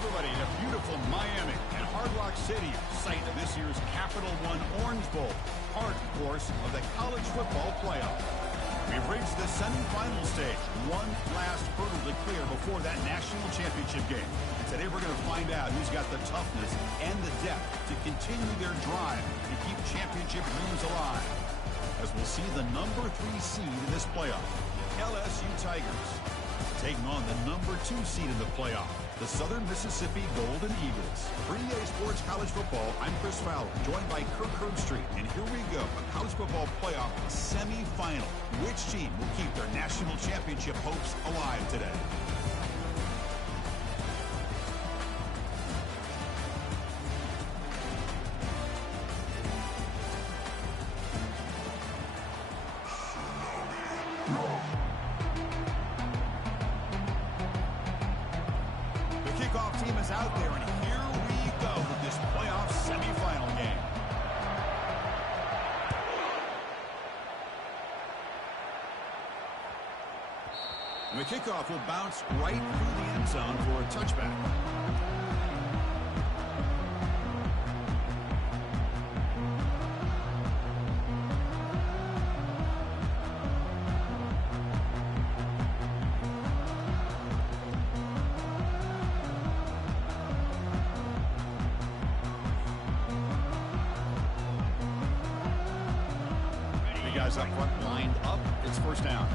everybody to beautiful Miami and Hard Rock City, site of this year's Capital One Orange Bowl, part, of course, of the college football playoff. We've reached the semifinal stage, one last hurdle to clear before that national championship game. And today we're going to find out who's got the toughness and the depth to continue their drive to keep championship dreams alive. As we'll see the number 3 seed in this playoff, LSU Tigers, taking on the number 2 seed in the playoff, the Southern Mississippi Golden Eagles. For EA Sports College Football, I'm Chris Fowler, joined by Kirk Herbstreit. And here we go, a college football playoff semifinal. Which team will keep their national championship hopes alive today? Team is out there, and here we go with this playoff semifinal game. And the kickoff will bounce right through the end zone for a touchback. Guys up front lined up. It's first down.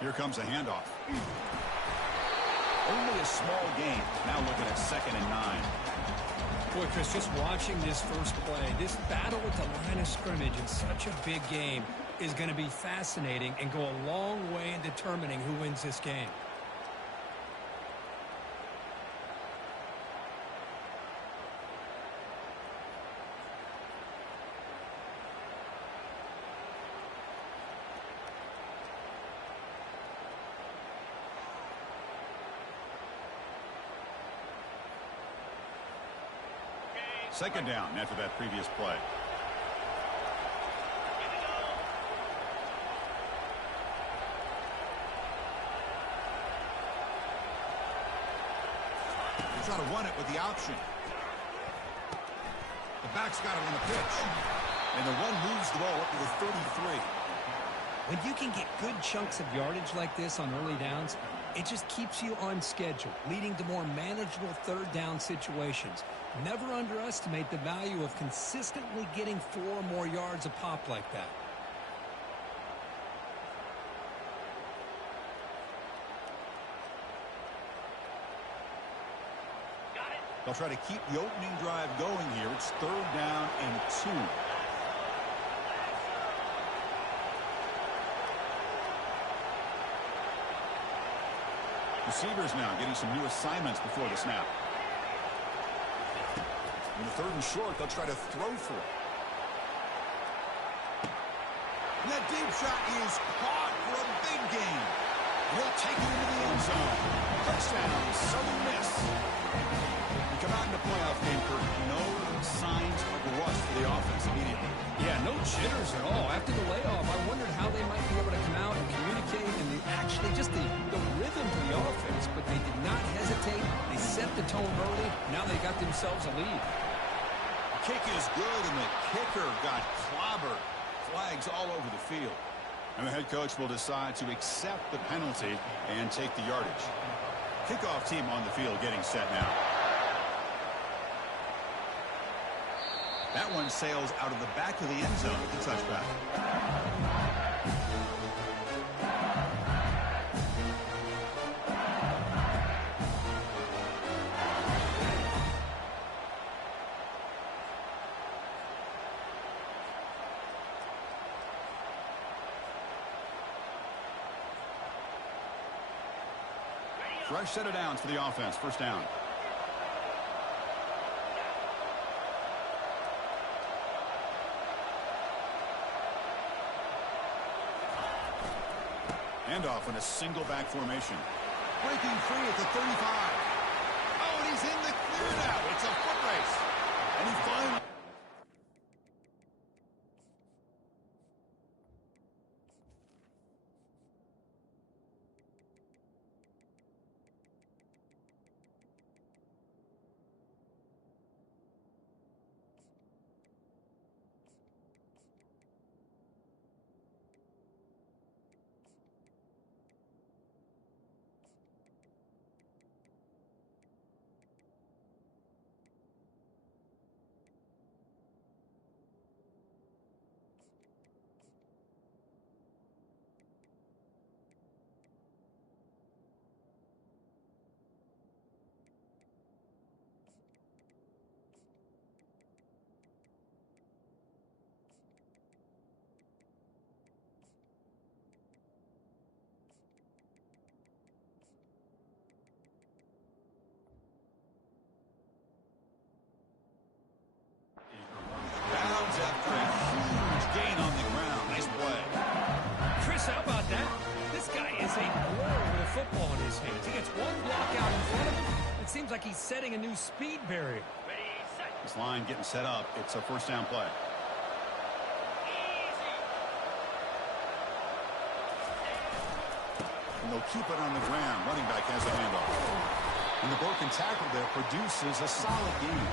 Here comes a handoff. Only a small gain. Now looking at 2nd and 9. Boy, Chris, just watching this first play, this battle with the line of scrimmage in such a big game is going to be fascinating and go a long way in determining who wins this game. Second down after that previous play. They try to run it with the option. The back's got it on the pitch. And the run moves the ball up to the 33. When you can get good chunks of yardage like this on early downs, it just keeps you on schedule, leading to more manageable third down situations. Never underestimate the value of consistently getting 4 or more yards a pop like that. They'll try to keep the opening drive going here. It's 3rd down and 2. Receivers now getting some new assignments before the snap. In the 3rd and short, they'll try to throw for it. And that deep shot is caught for a big gain. He'll take it into the end zone. Touchdown, Southern Miss. We come out in the playoff game, Kirk. No signs of rust for the offense immediately. Yeah, no jitters at all. After the layoff, I wondered how they might be able to come out and communicate and actually just the rhythm to the offense, but they did not hesitate. They set the tone early. Now they got themselves a lead. Kick is good, and the kicker got clobbered. Flags all over the field. And the head coach will decide to accept the penalty and take the yardage. Kickoff team on the field getting set now. That one sails out of the back of the end zone with the touchback. Fresh set of downs for the offense. First down. Handoff in a single back formation. Breaking free at the 35. Oh, and he's in the clear now. It's a foot race. And he finally... is a blur with a football in his hands. He gets one block out in front of him. It seems like he's setting a new speed barrier. This line getting set up. It's a first down play. And they'll keep it on the ground. Running back has a handoff. And the broken tackle there produces a solid gain.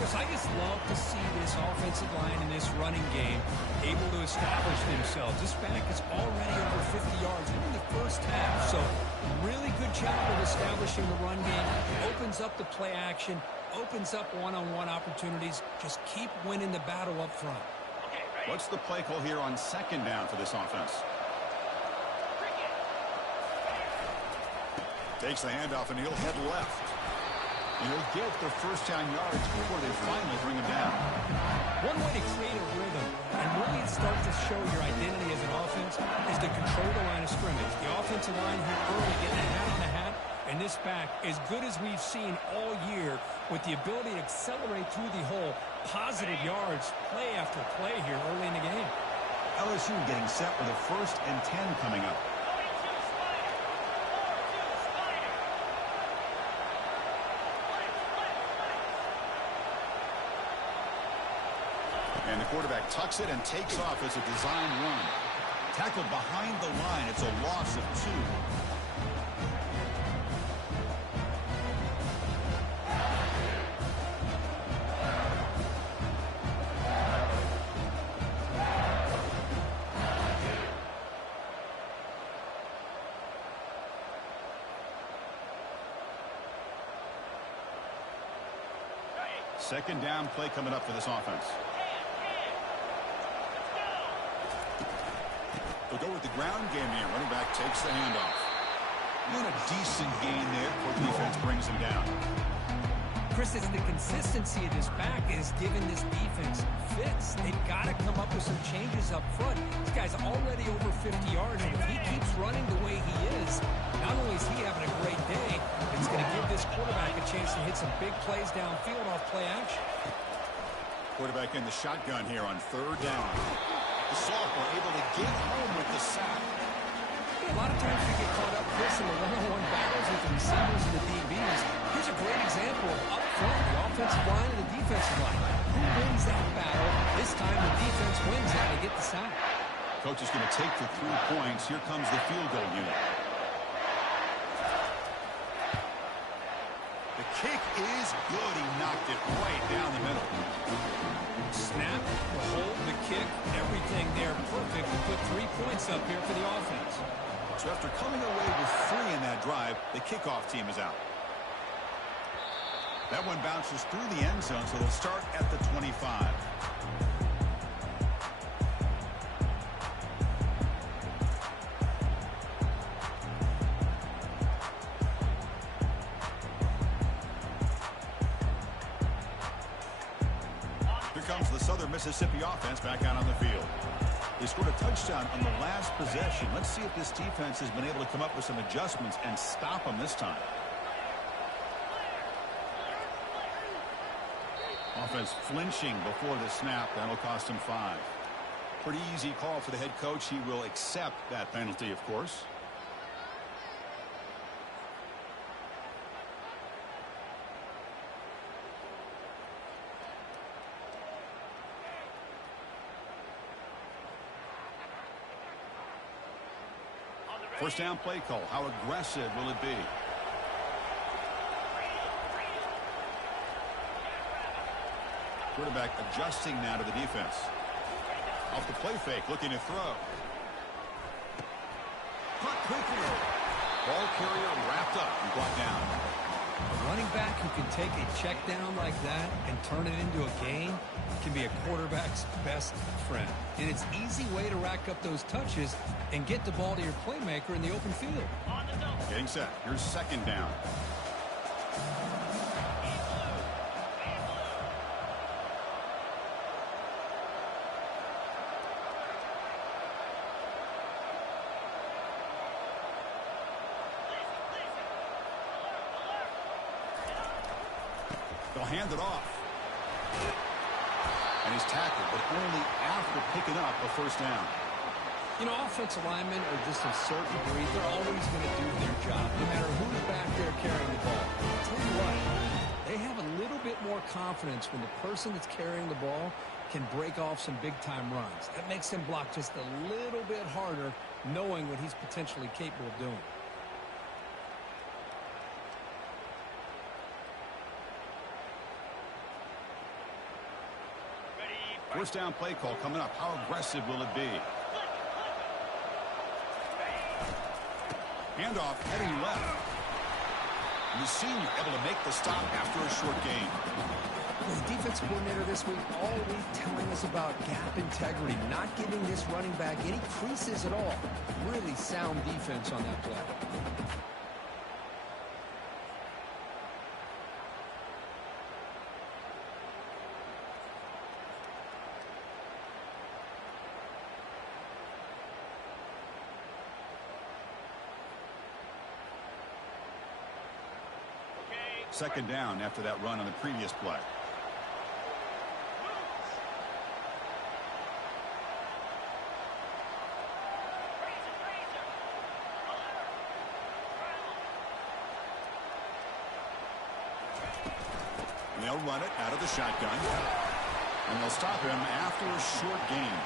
Chris, I just love to see this offensive line in this running game able to establish themselves. This back is already over 50 yards in the first half. So really good job of establishing the run game. Opens up the play action. Opens up one-on-one opportunities. Just keep winning the battle up front. What's the play call here on second down for this offense? Takes the handoff, and he'll head left. And he'll get the first down yards before they finally bring him down. One way to create a rhythm and really start to show your identity as an offense is to control the line of scrimmage. The offensive line here early getting a hat on the hat, and this back, as good as we've seen all year, with the ability to accelerate through the hole, positive yards, play after play here early in the game. LSU getting set with a 1st and 10 coming up. And the quarterback tucks it and takes off as a design run. Tackled behind the line. It's a loss of 2. Second down play coming up for this offense. They'll go with the ground game here. Running back takes the handoff. And a decent gain there before the defense brings him down. Chris, it's the consistency of this back is giving this defense fits. They've got to come up with some changes up front. This guy's already over 50 yards, and if he keeps running the way he is, not only is he having a great day, it's going to give this quarterback a chance to hit some big plays downfield off play action. Quarterback in the shotgun here on 3rd down. The sophomore able to get home with the sack. A lot of times we get caught up, Chris, in the one-on-one battles with the receivers and the DBs. Here's a great example of up front, the offensive line and the defensive line. Who wins that battle? This time the defense wins that to get the sack. Coach is going to take the 3 points. Here comes the field goal unit. The kick is good. He knocked it right down the middle. Snap, the hold, the kick, everything there perfect to put 3 points up here for the offense. So after coming away with 3 in that drive, the kickoff team is out. That one bounces through the end zone, so they'll start at the 25. Here comes the Southern Mississippi offense back out on the field. They scored a touchdown on the last possession. Let's see if this defense has been able to come up with some adjustments and stop them this time. Offense flinching before the snap. That'll cost him 5. Pretty easy call for the head coach. He will accept that penalty, of course. First down play call. How aggressive will it be? Quarterback adjusting now to the defense. Off the play fake, looking to throw. Caught quickly. Ball carrier wrapped up and brought down. A running back who can take a check down like that and turn it into a gain can be a quarterback's best friend. And it's an easy way to rack up those touches and get the ball to your playmaker in the open field. Getting set. Here's second down. They'll hand it off. And he's tackled, but only after picking up a first down. You know, offensive linemen are just a certain breed. They're always going to do their job, no matter who's back there carrying the ball. I'll tell you what, they have a little bit more confidence when the person that's carrying the ball can break off some big-time runs. That makes him block just a little bit harder, knowing what he's potentially capable of doing. First down play call coming up. How aggressive will it be? Handoff heading left. And the senior able to make the stop after a short gain. Well, the defense coordinator this week all week telling us about gap integrity, not giving this running back any creases at all. Really sound defense on that play. Second down after that run on the previous play. And they'll run it out of the shotgun. And they'll stop him after a short gain.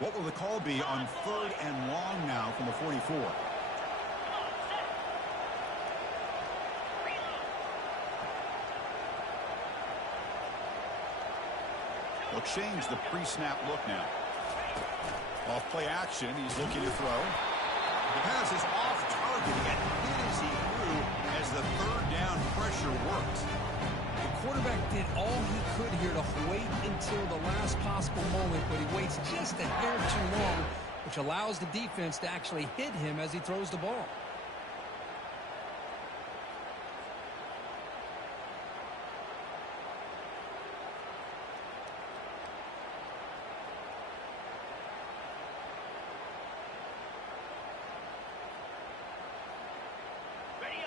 What will the call be on 3rd and long now from the 44? They'll change the pre-snap look now. Off play action, he's looking to throw. The pass is off target. He got hit as he threw as the 3rd down pressure worked. The quarterback did all he could here to wait until the last possible moment, but he waits just a hair too long, which allows the defense to actually hit him as he throws the ball.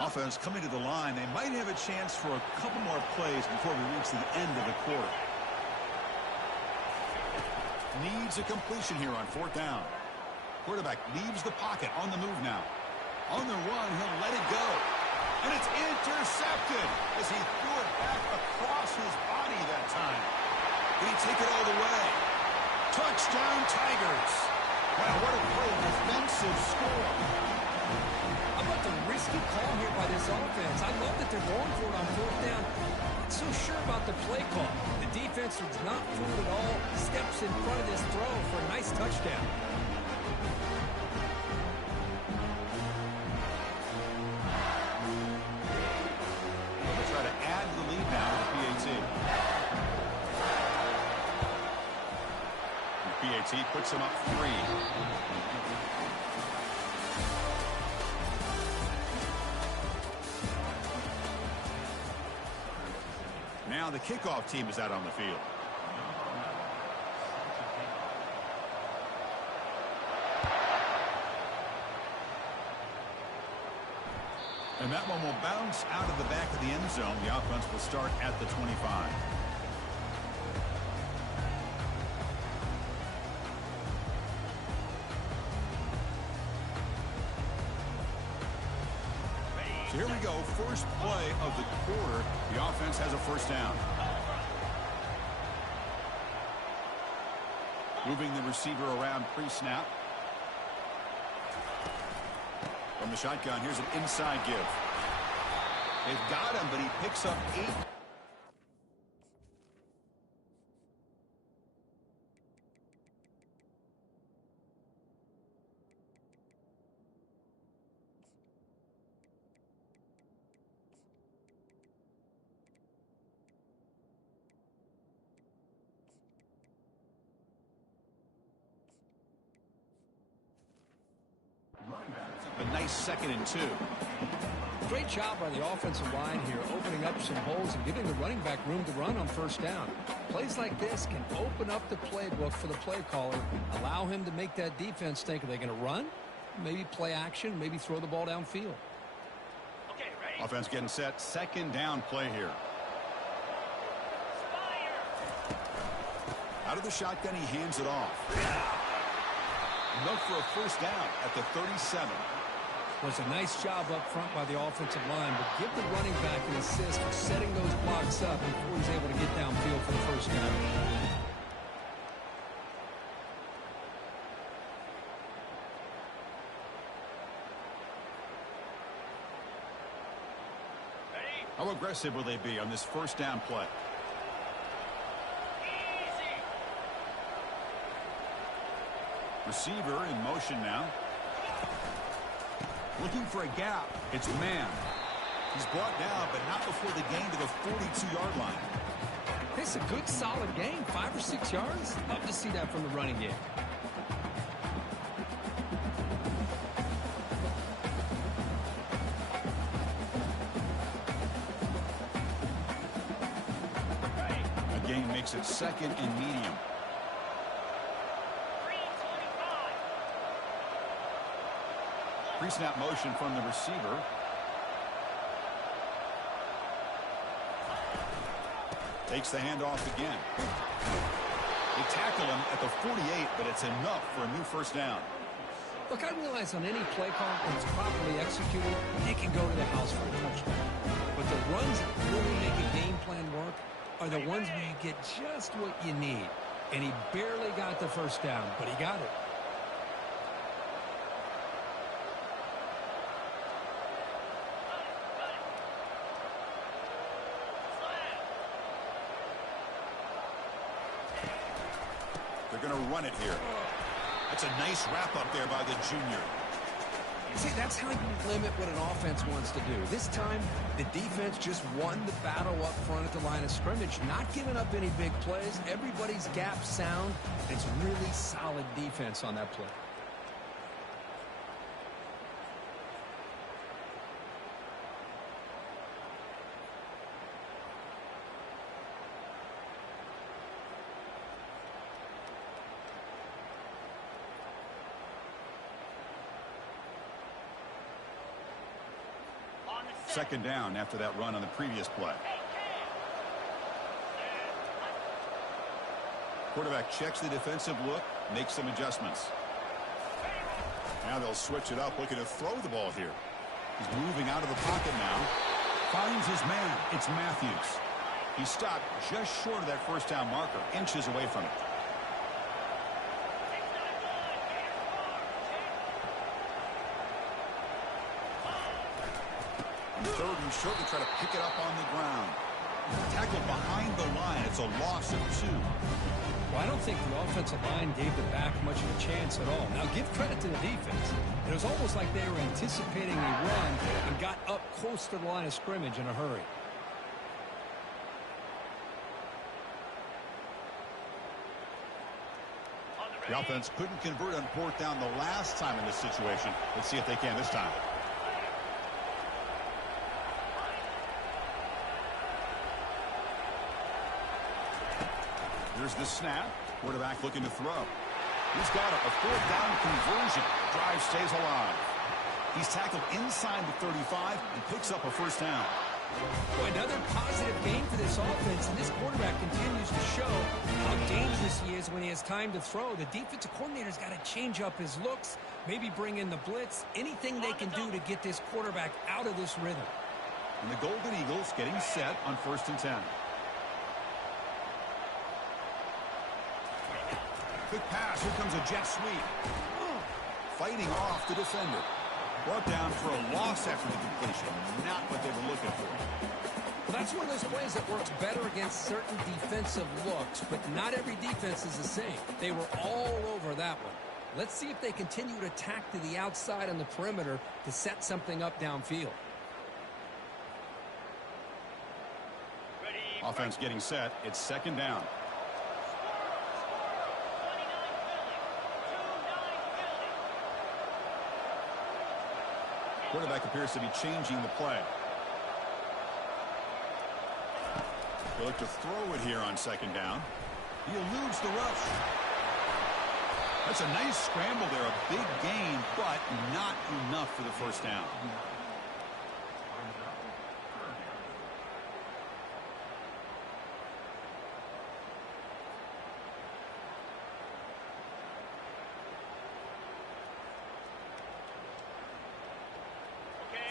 Offense coming to the line. They might have a chance for a couple more plays before we reach the end of the quarter. Needs a completion here on 4th down. Quarterback leaves the pocket on the move now. On the run, he'll let it go. And it's intercepted as he threw it back across his body that time. Did he take it all the way? Touchdown, Tigers. Wow, what a great defensive score. How about the risky call here by this offense? I love that they're going for it on 4th down. Not so sure about the play call. The defense was not fooled at all. Steps in front of this throw for a nice touchdown. They'll try to add to the lead now to the PAT. The PAT puts them up 3. Now the kickoff team is out on the field. And that one will bounce out of the back of the end zone. The offense will start at the 25. So here we go, first play of the quarter. The offense has a first down. Moving the receiver around pre-snap. From the shotgun, here's an inside give. They've got him, but he picks up 8. A nice 2nd and 2. Great job by the offensive line here, opening up some holes and giving the running back room to run on first down. Plays like this can open up the playbook for the play caller, allow him to make that defense think, are they going to run? Maybe play action, maybe throw the ball downfield. Okay, ready? Offense getting set. Second down play here. Out of the shotgun, he hands it off. Enough for a first down at the 37. Was a nice job up front by the offensive line, but give the running back an assist for setting those blocks up before he's able to get downfield for the first down. How aggressive will they be on this first down play? Easy. Receiver in motion now. Looking for a gap. It's man. He's brought down, but not before the gain to the 42-yard line. It's a good, solid gain. 5 or 6 yards. Love to see that from the running game. A gain makes it second and medium. Pre-snap motion from the receiver. Takes the handoff again. They tackle him at the 48, but it's enough for a new first down. Look, I realize on any play call, when it's properly executed, they can go to the house for a touchdown. But the runs that really make a game plan work are the ones where you get just what you need. And he barely got the first down, but he got it. They're going to run it here. That's a nice wrap up there by the junior. See, that's how you limit what an offense wants to do. This time, the defense just won the battle up front at the line of scrimmage, not giving up any big plays. Everybody's gap sound. It's really solid defense on that play. Second down after that run on the previous play. Quarterback checks the defensive look, makes some adjustments. Now they'll switch it up, looking to throw the ball here. He's moving out of the pocket now. Finds his man. It's Matthews. He stopped just short of that first down marker, inches away from it. Third and short to try to pick it up on the ground. Tackled behind the line. It's a loss of 2. Well, I don't think the offensive line gave the back much of a chance at all. Now, give credit to the defense. It was almost like they were anticipating a run and got up close to the line of scrimmage in a hurry. The offense couldn't convert on 4th down the last time in this situation. Let's see if they can this time. Here's the snap. Quarterback looking to throw. He's got it. A 4th down conversion. Drive stays alive. He's tackled inside the 35 and picks up a first down. Boy, another positive game for this offense, and this quarterback continues to show how dangerous he is when he has time to throw. The defensive coordinator's got to change up his looks, maybe bring in the blitz, anything they can do to get this quarterback out of this rhythm. And the Golden Eagles getting set on 1st and 10. Quick pass. Here comes a jet sweep. Fighting off the defender. Brought down for a loss after the completion. Not what they were looking for. Well, that's one of those plays that works better against certain defensive looks, but not every defense is the same. They were all over that one. Let's see if they continue to attack to the outside on the perimeter to set something up downfield. Offense getting set. It's second down. Quarterback appears to be changing the play. He'll look to throw it here on second down. He eludes the rush. That's a nice scramble there, a big gain, but not enough for the first down.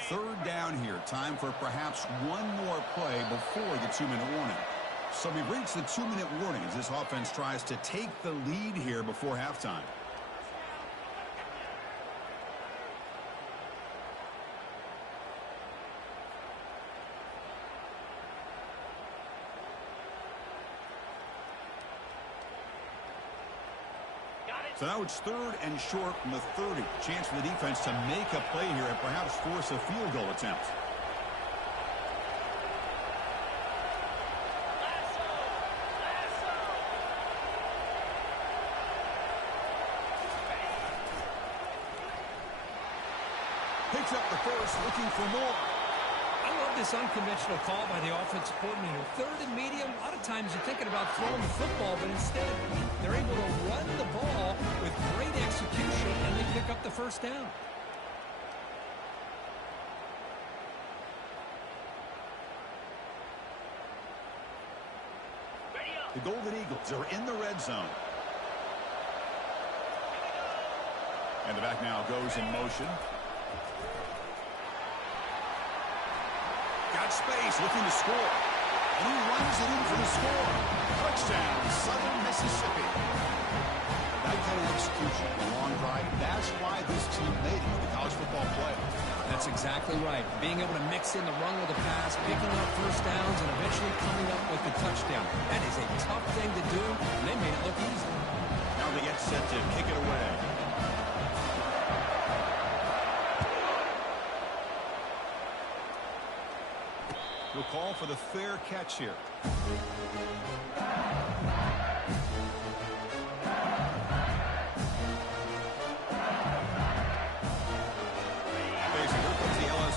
Third down here. Time for perhaps one more play before the 2-minute warning. So we've reached the 2-minute warning as this offense tries to take the lead here before halftime. So now it's third and short from the 30. Chance for the defense to make a play here and perhaps force a field goal attempt. Picks up the first, looking for more. I love this unconventional call by the offensive coordinator. Third and medium, a lot of times you're thinking about throwing the football, but instead they're able to run the ball with great execution, and they pick up the first down. The Golden Eagles are in the red zone. And the back now goes in motion. Got space, looking to score. And he runs it in for the score. Touchdown, Southern Mississippi. That kind of execution, a long drive, that's why this team made it for the college football playoff. That's exactly right. Being able to mix in the run with the pass, picking up first downs, and eventually coming up with the touchdown. That is a tough thing to do, and they made it look easy. Now they get set to kick it away. We'll call for the fair catch here.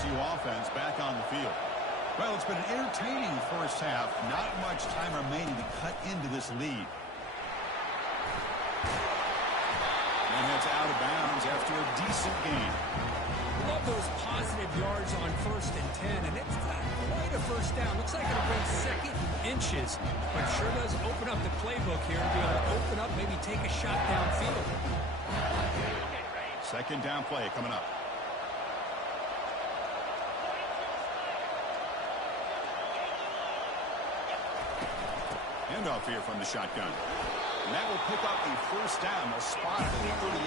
Offense back on the field. Well, it's been an entertaining first half. Not much time remaining to cut into this lead. And heads out of bounds after a decent gain. Love those positive yards on 1st and 10, and it's not quite a first down. Looks like it'll bring second inches, but sure does open up the playbook here and be able to open up, maybe take a shot downfield. Second down play coming up. Handoff here from the shotgun. And that will pick up the first down. They'll spot it at the 38.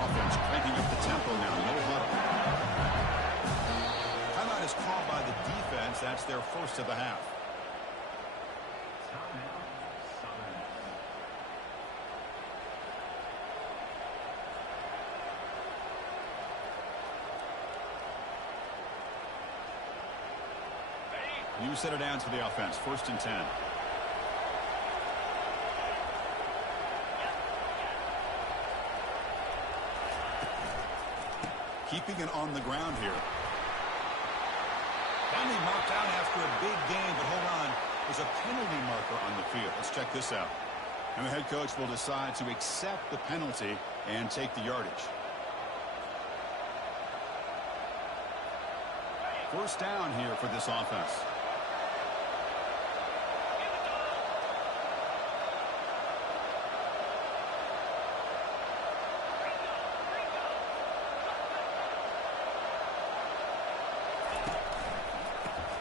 Offense cranking up the tempo now. No huddle. Timeout is called by the defense. That's their first of the half. New set of downs for the offense. 1st and 10. Keeping it on the ground here. Finally marked out after a big gain, but hold on. There's a penalty marker on the field. Let's check this out. And the head coach will decide to accept the penalty and take the yardage. First down here for this offense.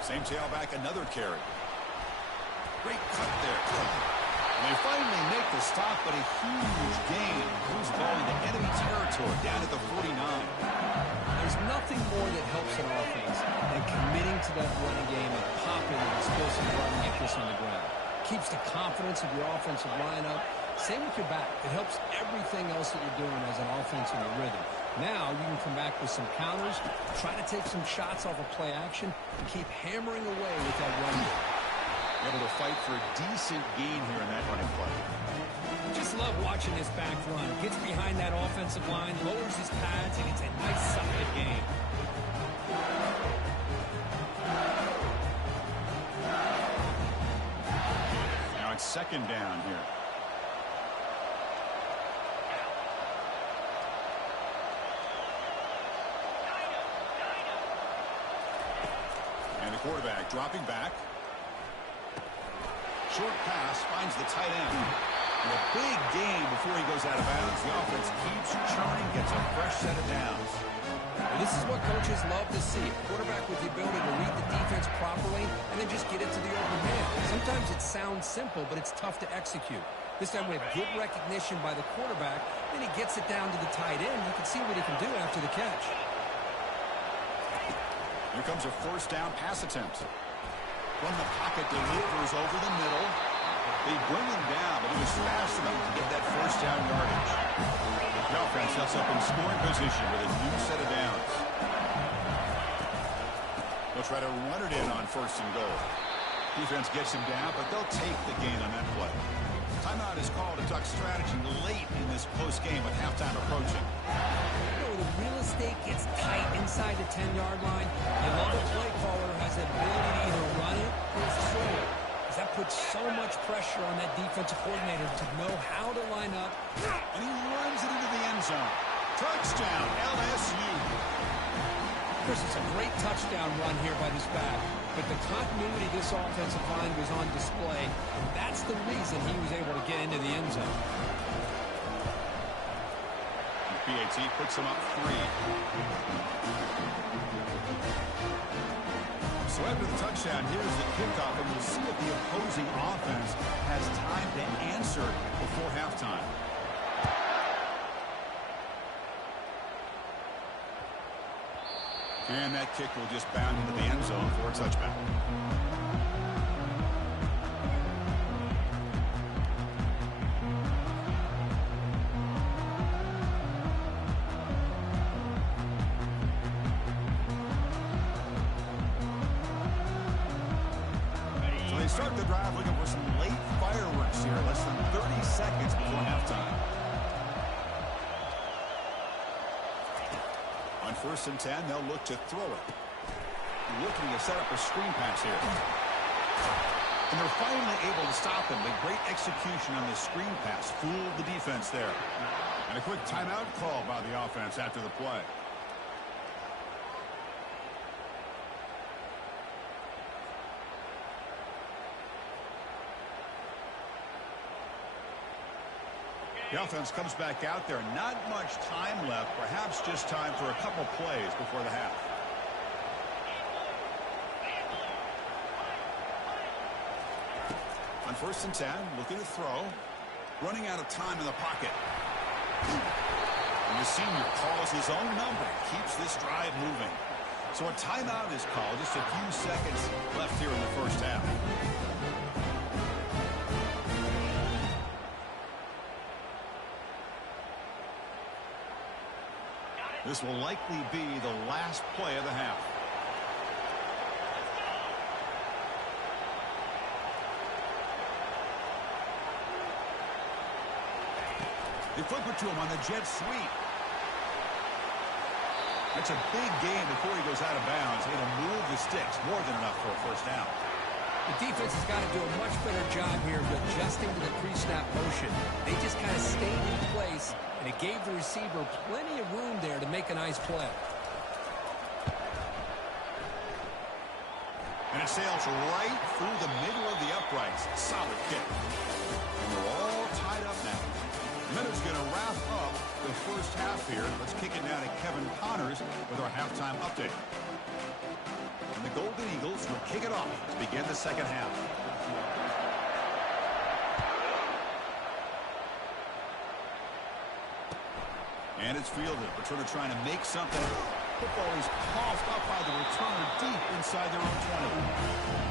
Same tailback, another carry. Great cut there. And they finally make the stop, but a huge gain. Moves the ball into enemy territory down at the 49. There's nothing more that helps an offense than committing to that running game and popping an explosive run like this on the ground. Keeps the confidence of your offensive lineup. Same with your back. It helps everything else that you're doing as an offense in your rhythm. Now you can come back with some counters, try to take some shots off of play action, and keep hammering away with that run game. Able to fight for a decent gain here in that running play. Just love watching this back run. Gets behind that offensive line, lowers his pads, and it's a nice solid game. Now it's second down here. And the quarterback dropping back. Short pass finds the tight end. And a big gain before he goes out of bounds. The offense keeps churning, gets a fresh set of downs. Well, this is what coaches love to see. A quarterback with the ability to read the defense properly and then just get it to the open man. Sometimes it sounds simple, but it's tough to execute. This time we have good recognition by the quarterback. Then he gets it down to the tight end. You can see what he can do after the catch. Here comes a first down pass attempt. From the pocket, delivers over the middle. They bring him down, but he was fast enough to get that first down yardage. The offense sets up in scoring position with a new set of downs. They'll try to run it in on first and goal. Defense gets him down, but they'll take the gain on that play. Timeout is called to talk strategy late in this close game with halftime approaching. The real estate gets tight inside the 10-yard line. You love a play caller who has the ability to either run it or throw it. Because that puts so much pressure on that defensive coordinator to know how to line up. And he runs it into the end zone. Touchdown, LSU. Chris, it's a great touchdown run here by this back. But the continuity of this offensive line was on display. And that's the reason he was able to get into the end zone. PAT puts him up 3. So after the touchdown, here's the kickoff, and we'll see if the opposing offense has time to answer before halftime. And that kick will just bound into the end zone for a touchback. Start the drive looking for some late fireworks here. Less than 30 seconds before halftime. On first and 10, they'll look to throw it. Looking to set up a screen pass here. And they're finally able to stop him. The great execution on the screen pass fooled the defense there. And a quick timeout call by the offense after the play. The offense comes back out there. Not much time left. Perhaps just time for a couple plays before the half. On first and 10, looking to throw. Running out of time in the pocket. And the senior calls his own number. Keeps this drive moving. So a timeout is called. Just a few seconds left here in the first half. This will likely be the last play of the half. They flip it to him on the jet sweep. That's a big gain before he goes out of bounds. It'll move the sticks more than enough for a first down. The defense has got to do a much better job here of adjusting to the pre-snap motion. They just kind of stayed in place, and it gave the receiver plenty of room there to make a nice play. And it sails right through the middle of the uprights. Solid kick. And we're all tied up now. Minutes going to wrap up the first half here. Let's kick it down to Kevin Connors with our halftime update. And the Golden Eagles will kick it off to begin the second half. And it's fielded. Returner trying to make something. Football is coughed up by the returner deep inside their own 20.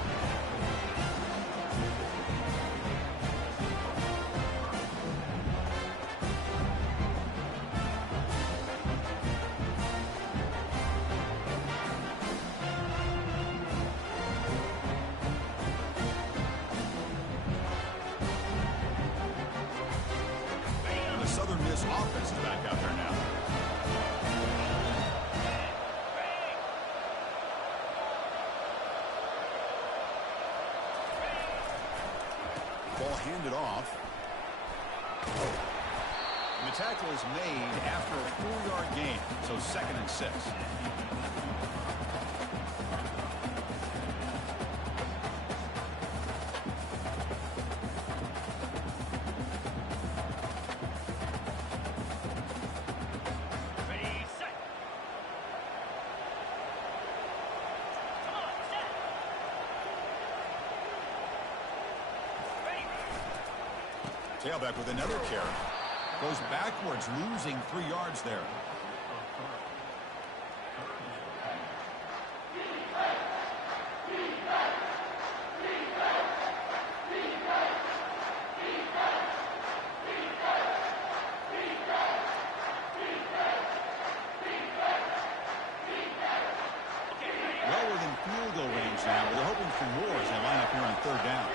this offense is back out there now. Ball handed off. And the tackle is made after a 4-yard gain, so 2nd and 6. Tailback with another carry. Goes backwards, losing 3 yards there. Well within field goal range now, but they're hoping for more as they line up here on 3rd down.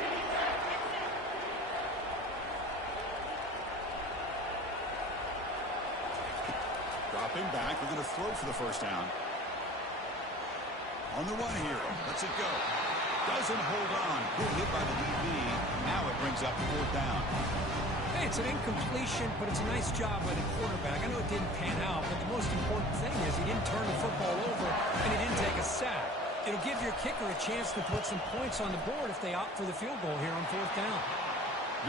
Dropping back, we're going to throw for the 1st down. On the run here, lets it go. Doesn't hold on. Good hit by the DB. Now it brings up 4th down. Hey, it's an incompletion, but it's a nice job by the quarterback. I know it didn't pan out, but the most important thing is he didn't turn the football over and he didn't take a sack. It'll give your kicker a chance to put some points on the board if they opt for the field goal here on 4th down.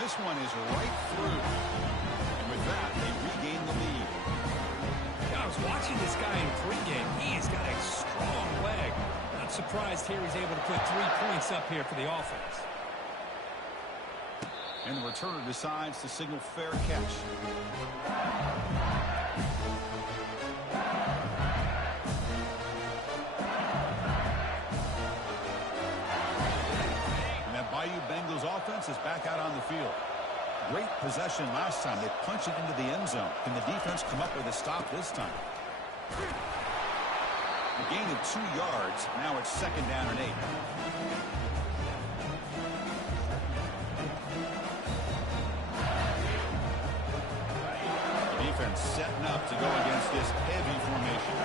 This one is right through. And with that, they regain the lead. I was watching this guy in pregame. He's got a strong leg. Not surprised here he's able to put 3 points up here for the offense. And the returner decides to signal fair catch. And that Bayou Bengals offense is back out on the field. Great possession last time. They punched it into the end zone. Can the defense come up with a stop this time? A gain of 2 yards. Now it's 2nd down and 8. The defense setting up to go against this heavy formation.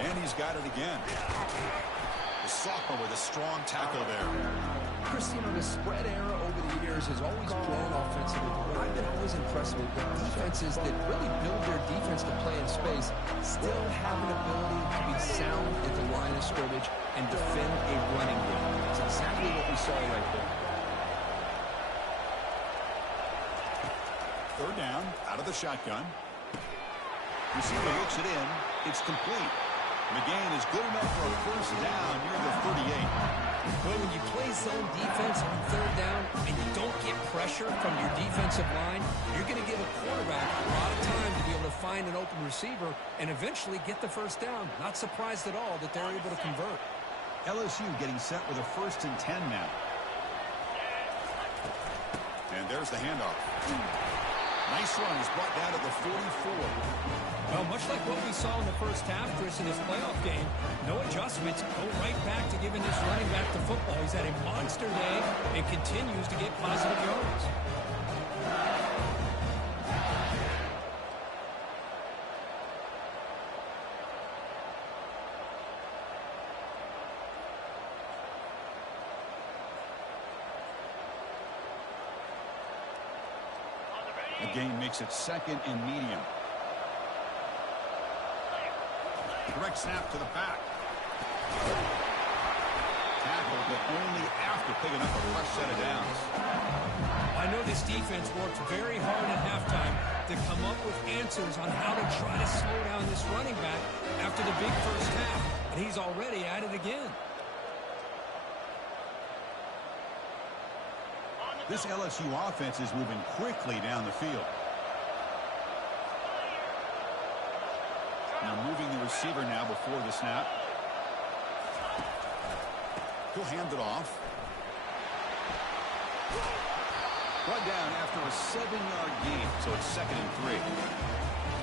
And he's got it again. The sophomore with a strong tackle there. Chris, you know, the spread era over the years has always grown offensively. What I've been always impressed with defenses that really build their defense to play in space still have an ability to be sound at the line of scrimmage and defend a running game. It's exactly what we saw right there. 3rd down, out of the shotgun. Receiver looks it in. It's complete. McGain is good enough for a 1st down near the 38. Well, when you play zone defense on 3rd down and you don't get pressure from your defensive line, you're going to give a quarterback a lot of time to be able to find an open receiver and eventually get the 1st down. Not surprised at all that they're able to convert. LSU getting set with a 1st and 10 now. And there's the handoff. Nice run. He's brought down to the 44. Well, much like what we saw in the 1st half, Chris, in this playoff game, no adjustments, go right back to giving this running back the football. He's had a monster day and continues to get positive yards. The game makes it 2nd and medium. Direct snap to the back. Tackle, but only after picking up a fresh set of downs. I know this defense worked very hard at halftime to come up with answers on how to try to slow down this running back after the big 1st half. And he's already at it again. This LSU offense is moving quickly down the field. Now moving the receiver now before the snap. He'll hand it off. Brought down after a 7-yard gain, so it's 2nd and 3.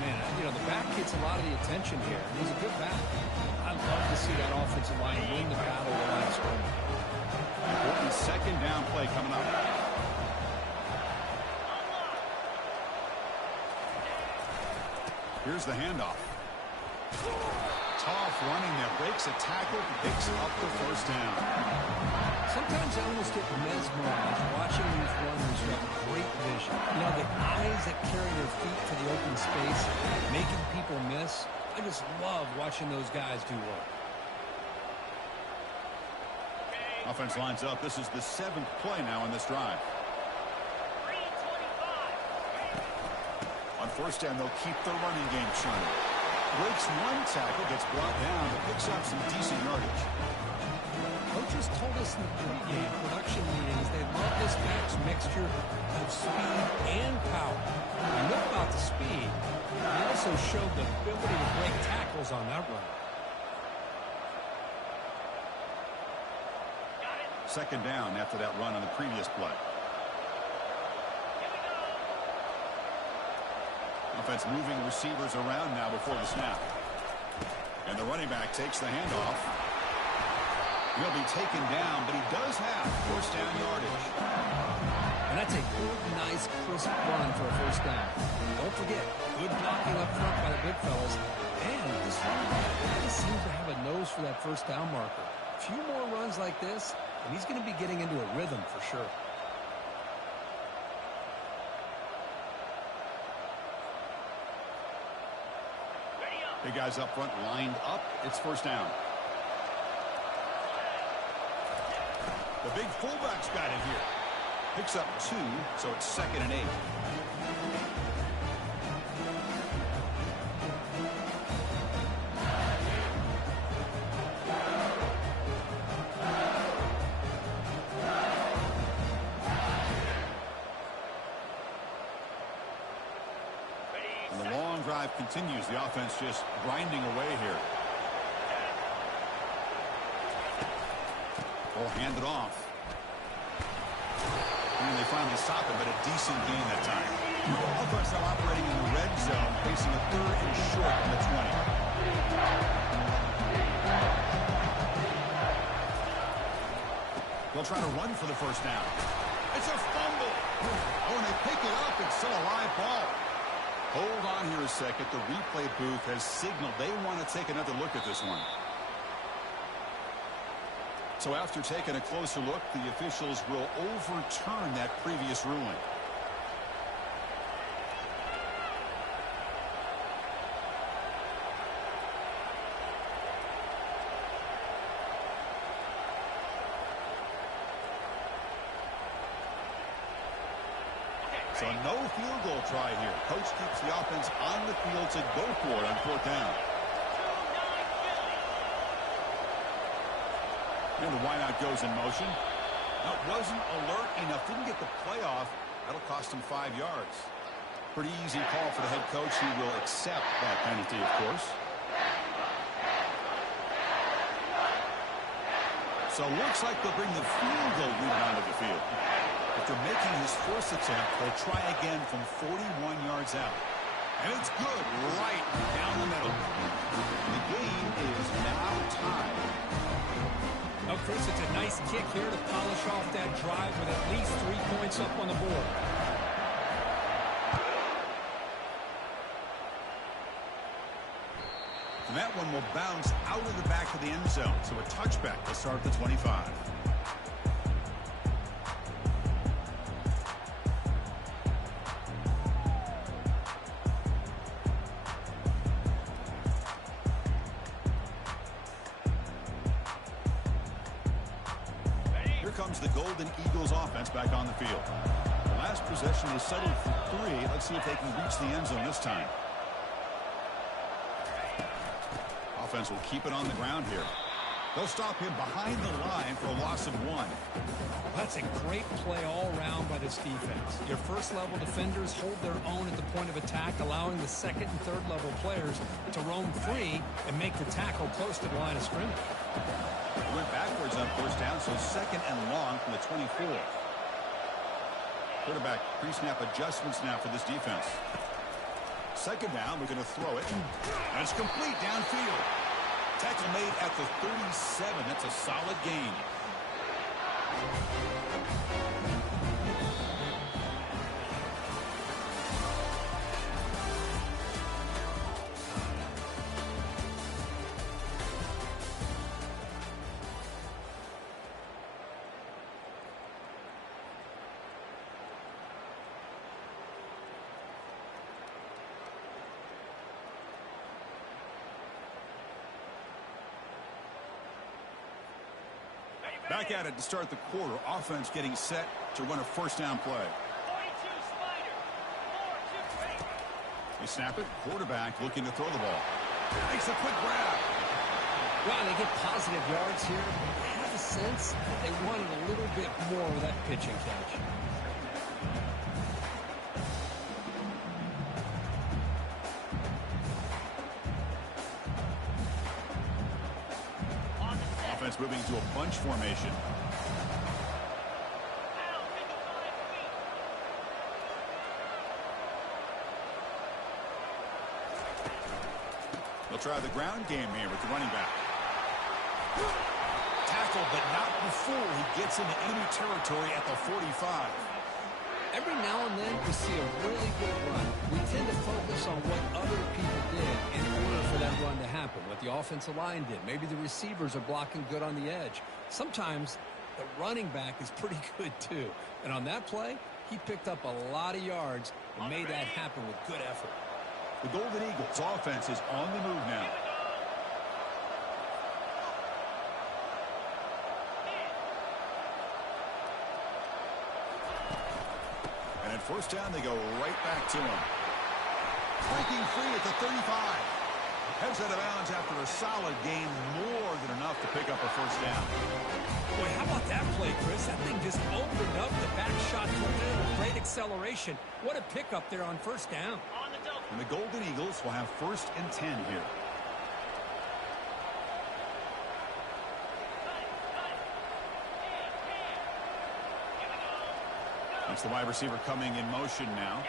Man, you know, the back gets a lot of the attention here. He's a good back. I love to see that offensive line win the battle of the line of scrimmage. Important second down play coming up. Here's the handoff. Tough running that breaks a tackle, picks up the first down. Sometimes I almost get mesmerized watching these runners who have great vision. You know, the eyes that carry their feet to the open space, making people miss. I just love watching those guys do work. Offense lines up. This is the 7th play now in this drive. On first down, they'll keep the running game churning. Breaks one tackle, gets brought down, but picks up some decent yardage. Coaches told us in the pregame production meetings they love this back's mixture of speed and power. We know about the speed. They also showed the ability to break tackles on that run. Second down after that run on the previous play. Offense moving receivers around now before the snap. And the running back takes the handoff. He'll be taken down, but he does have first down yardage. And that's a good, nice, crisp run for a first down. Don't forget, good blocking up front by the big fellas. And this running back really seems to have a nose for that first down marker. A few more runs like this, and he's going to be getting into a rhythm for sure. Big guys up front lined up. It's first down. The big fullback's got it here. Picks up 2, so it's 2nd and 8. And the long drive continues. The offense just grinding away here. Will hand it off. And they finally stop it, but a decent gain that time. Offense now operating in the red zone, facing a 3rd and short from the 20. They'll try to run for the first down. It's a fumble. Oh, and they pick it up. It's still a live ball. Hold on here a second. The replay booth has signaled they want to take another look at this one. So after taking a closer look, the officials will overturn that previous ruling. So no field goal try here. Coach keeps the offense on the field to go for it on 4th down. And the wideout goes in motion. Now, wasn't alert enough. Didn't get the play off. That'll cost him 5 yards. Pretty easy call for the head coach. He will accept that penalty, of course. So it looks like they'll bring the field goal unit onto the field. After making his first attempt, they'll try again from 41 yards out. And it's good right down the middle. The game is now tied. Oh, Chris, it's a nice kick here to polish off that drive with at least 3 points up on the board. And that one will bounce out of the back of the end zone. So a touchback to start the 25. Comes the Golden Eagles offense back on the field. The last possession is settled for 3. Let's see if they can reach the end zone this time. Offense will keep it on the ground here. They'll stop him behind the line for a loss of 1. That's a great play all around by this defense. Your first-level defenders hold their own at the point of attack, allowing the second and third-level players to roam free and make the tackle close to the line of scrimmage. Went backwards on first down, so 2nd and long from the 24. Quarterback pre-snap adjustments now for this defense. 2nd down, we're going to throw it. And it's complete downfield. Tackle made at the 37. That's a solid gain. Back at it to start the quarter. Offense getting set to run a first down play. They snap it. Quarterback looking to throw the ball. Makes a quick grab. Well, they get positive yards here. I have a sense that they wanted a little bit more with that pitching catch. Offense moving to a bunch formation. They'll try the ground game here with the running back. Tackled, but not before he gets into enemy territory at the 45. Every now and then we see a really good run. We tend to focus on what other people did in order for that run to happen, what the offensive line did. Maybe the receivers are blocking good on the edge. Sometimes the running back is pretty good too. And on that play, he picked up a lot of yards and made that happen with good effort. The Golden Eagles offense is on the move now. And at first down, they go right back to him. Breaking free at the 35. Heads out of bounds after a solid gain, more than enough to pick up a first down. Boy, how about that play, Chris? That thing just opened up the back shot tornado with great acceleration. What a pickup there on first down. And the Golden Eagles will have 1st and 10 here. That's the wide receiver coming in motion now.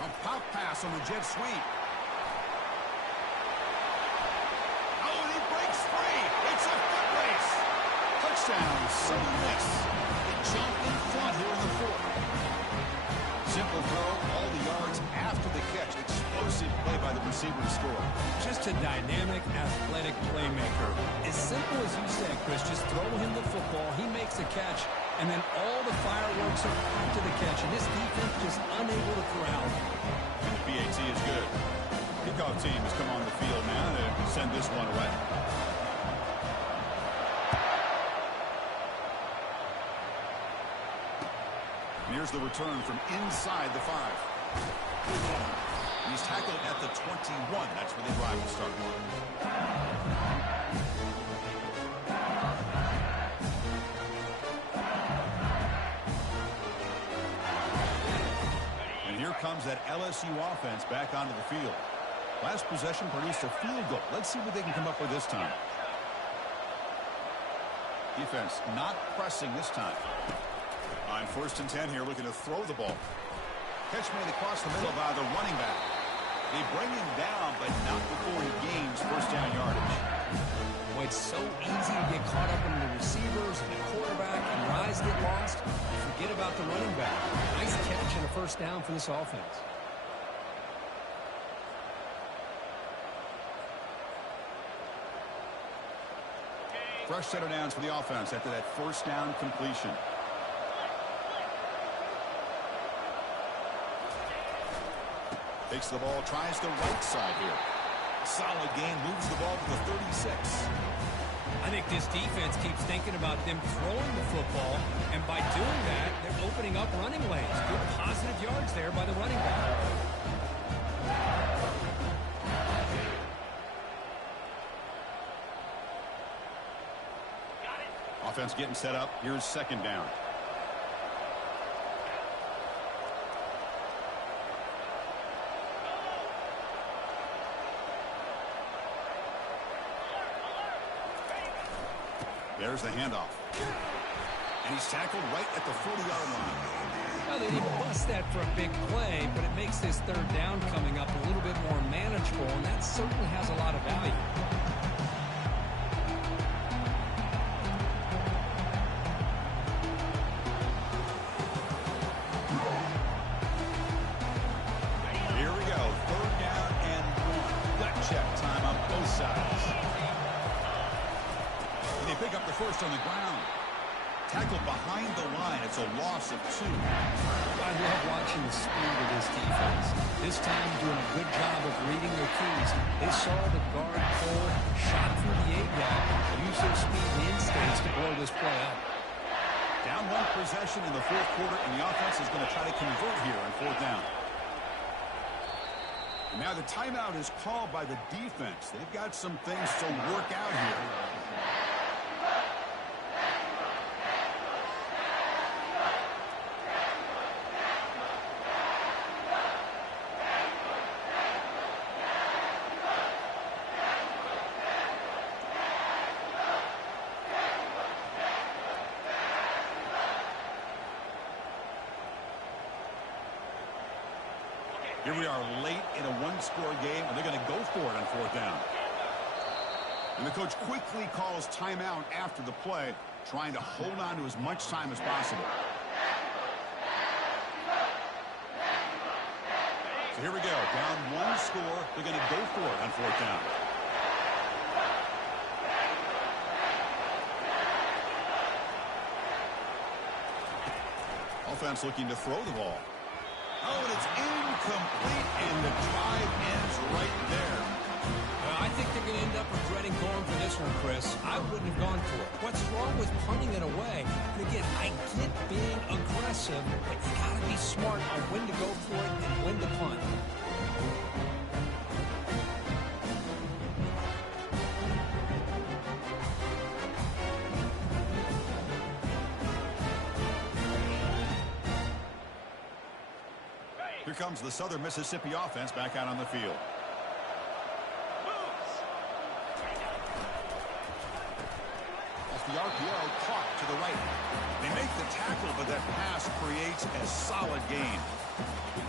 A pop pass on the jet sweep. Touchdown, Southern Miss. They jump in front here in the 4th. Simple throw, all the yards after the catch. Explosive play by the receiver to score. Just a dynamic, athletic playmaker. As simple as you said, Chris, just throw him the football, he makes a catch, and then all the fireworks are after the catch, and this defense just unable to corral him. And the PAT is good. Kickoff team has come on the field now to send this one away. Here's the return from inside the 5. He's tackled at the 21. That's where the drive will start. And here comes that LSU offense back onto the field. Last possession produced a field goal. Let's see what they can come up with this time. Defense not pressing this time. On 1st and 10 here, looking to throw the ball. Catch made across the middle by the running back. They bring him down, but not before he gains first down yardage. Boy, it's so easy to get caught up in the receivers and the quarterback, and your eyes get lost. Forget about the running back. Nice catch and a first down for this offense. Fresh set of downs for the offense after that first down completion. Takes the ball, tries the right side here. Solid gain, moves the ball to the 36. I think this defense keeps thinking about them throwing the football, and by doing that, they're opening up running lanes. Good positive yards there by the running back. Offense getting set up. Here's 2nd down. There's the handoff. And he's tackled right at the 40-yard line. Well, they didn't bust that for a big play, but it makes this third down coming up a little bit more manageable, and that certainly has a lot of value. Here we go. Third down and 1. Gut check time on both sides. And they pick up the first on the ground. Tackled behind the line. It's a loss of 2. I love watching the speed of this defense. This time doing a good job of reading their keys. They saw the guard pull, shot through the A-gap, used their speed and instincts to blow this play up. Down 1 possession in the fourth quarter, and the offense is going to try to convert here on fourth down. And now the timeout is called by the defense. They've got some things to work out here. Here we are late in a one-score game, and they're going to go for it on fourth down. And the coach quickly calls timeout after the play, trying to hold on to as much time as possible. So here we go. Down 1 score. They're going to go for it on fourth down. Offense looking to throw the ball. Oh, and it's incomplete, and the drive ends right there. I think they're going to end up regretting going for this one, Chris. I wouldn't have gone for it. What's wrong with punting it away? And again, I get being aggressive, but you got to be smart on when to go for it and when to punt. Here comes the Southern Mississippi offense back out on the field. Off the RPO, caught to the right. They make the tackle, but that pass creates a solid gain.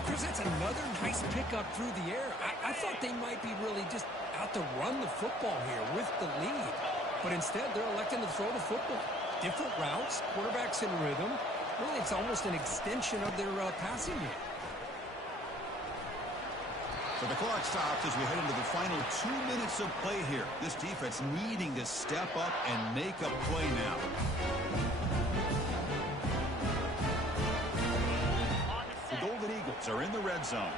Chris, that's another nice pickup through the air. I thought they might be really just out to run the football here with the lead. But instead, they're electing to throw the football. Different routes, quarterback's in rhythm. Really, it's almost an extension of their passing game. So the clock stops as we head into the final 2 minutes of play here. This defense needing to step up and make a play now. The Golden Eagles are in the red zone.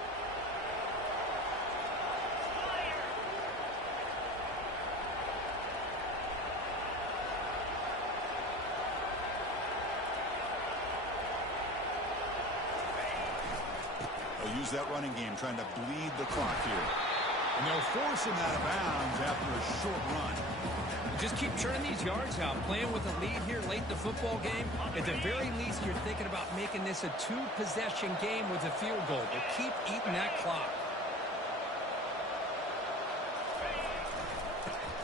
They'll use that running game, trying to bleed the clock here. And they'll force him out of bounds after a short run. Just keep churning these yards out. Playing with a lead here late in the football game. At the very least, you're thinking about making this a 2-possession game with a field goal. But keep eating that clock.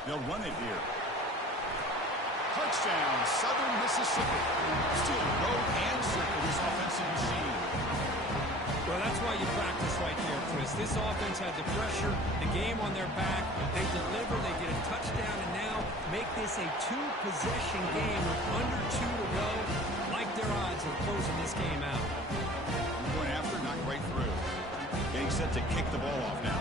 They'll run it here. Touchdown, Southern Mississippi. Still no answer for this offensive machine. Well, that's why you practice right there, Chris. This offense had the pressure, the game on their back. They deliver, they get a touchdown, and now make this a 2-possession game with under 2 to go. Like their odds of closing this game out. Going after, knocked right through. Getting set to kick the ball off now.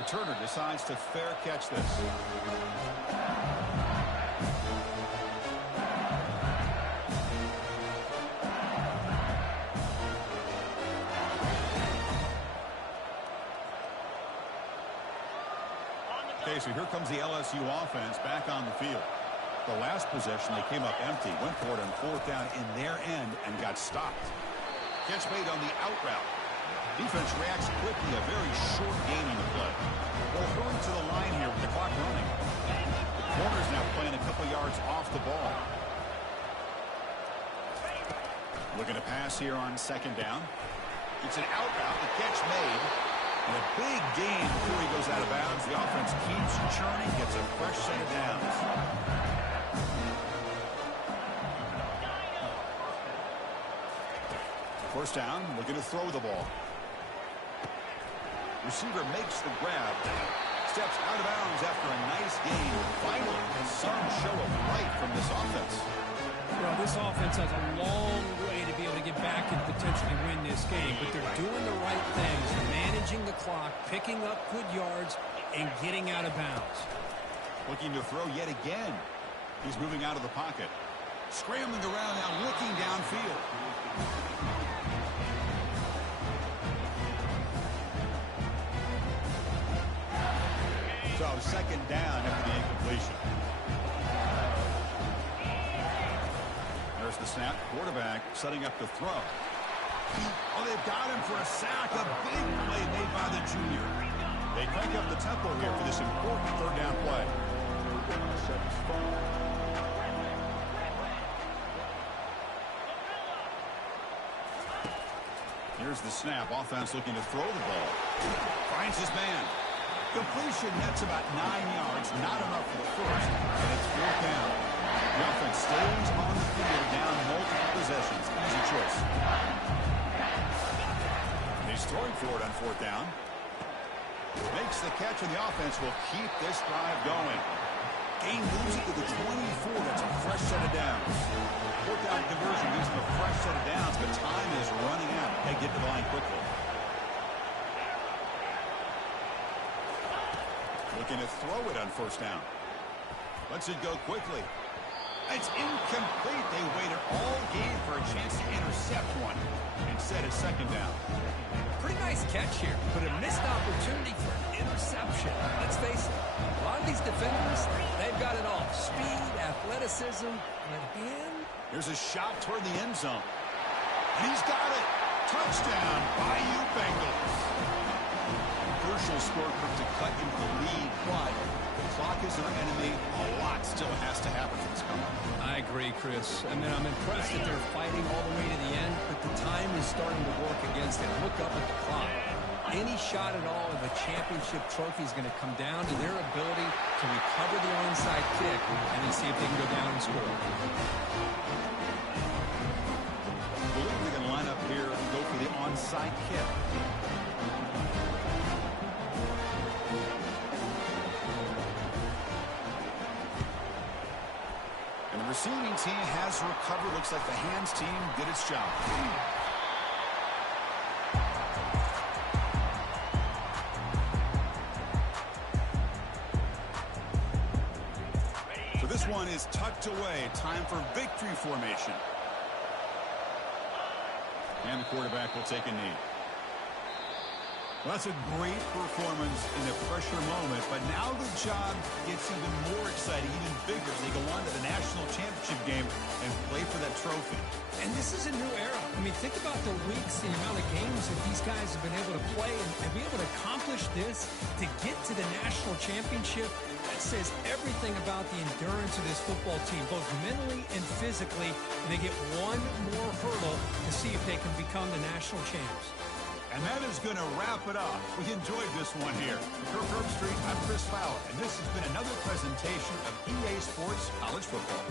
Returner decides to fair catch this. Okay, so here comes the LSU offense back on the field. The last possession, they came up empty, went for it on fourth down in their end and got stopped. Catch made on the out route. Defense reacts quickly, a very short gain on the play. They'll hurry to the line here with the clock running. The corner's now playing a couple yards off the ball. Looking to pass here on second down. It's an out route, the catch made. And a big gain before he goes out of bounds. The the offense keeps churning, gets a fresh set of downs. First down, looking to throw the ball. Receiver makes the grab. Steps out of bounds after a nice gain. Finally, some show of light from this offense. Well, this offense has a long way to be able to get back and potentially win this game, but they're doing the right things, managing the clock, picking up good yards, and getting out of bounds. Looking to throw yet again. He's moving out of the pocket. Scrambling around now, looking downfield. So second down after the incompletion. There's the snap. Quarterback setting up to throw. Oh, they've got him for a sack. A big play made by the junior. They crank up the tempo here for this important third down play. Here's the snap. Offense looking to throw the ball. Finds his man. Completion, that's about 9 yards. Not enough for the first, and it's fourth down. The offense stays on the field down multiple possessions. Easy choice. He's throwing for it on fourth down. Makes the catch, and the offense will keep this drive going. Gain moves it to the 24. That's a fresh set of downs. Fourth down conversion gives them a fresh set of downs, but time is running out. They get to the line quickly. Looking to throw it on first down. Lets it go quickly. It's incomplete. They waited all game for a chance to intercept one. Instead, it's second down. Pretty nice catch here, but a missed opportunity for an interception. Let's face it, a lot of these defenders, they've got it all. Speed, athleticism, but hand. Here's a shot toward the end zone. And he's got it. Touchdown, Bayou Bengals. Crucial score to cut into the lead, but the clock is their enemy. A lot still has to happen for this comeback. I agree, Chris. I mean, I'm impressed that they're fighting all the way to the end, but the time is starting to work against them. Look up at the clock. Any shot at all of a championship trophy is going to come down to their ability to recover the onside kick and then see if they can go down and score. I believe they're going to line up here and go for the onside kick. And the receiving team has recovered. Looks like the hands team did its job. So this one is tucked away. Time for victory formation. And the quarterback will take a knee. Well, that's a great performance in a pressure moment, but now the job gets even more exciting, even bigger as they go on to the national championship game and play for that trophy. And this is a new era. I mean, think about the weeks, the amount of games that these guys have been able to play and be able to accomplish this to get to the national championship. That says everything about the endurance of this football team, both mentally and physically. And they get one more hurdle to see if they can become the national champs. And that is going to wrap it up. We enjoyed this one here. For Kirk Street, I'm Chris Fowler, and this has been another presentation of EA Sports College Football.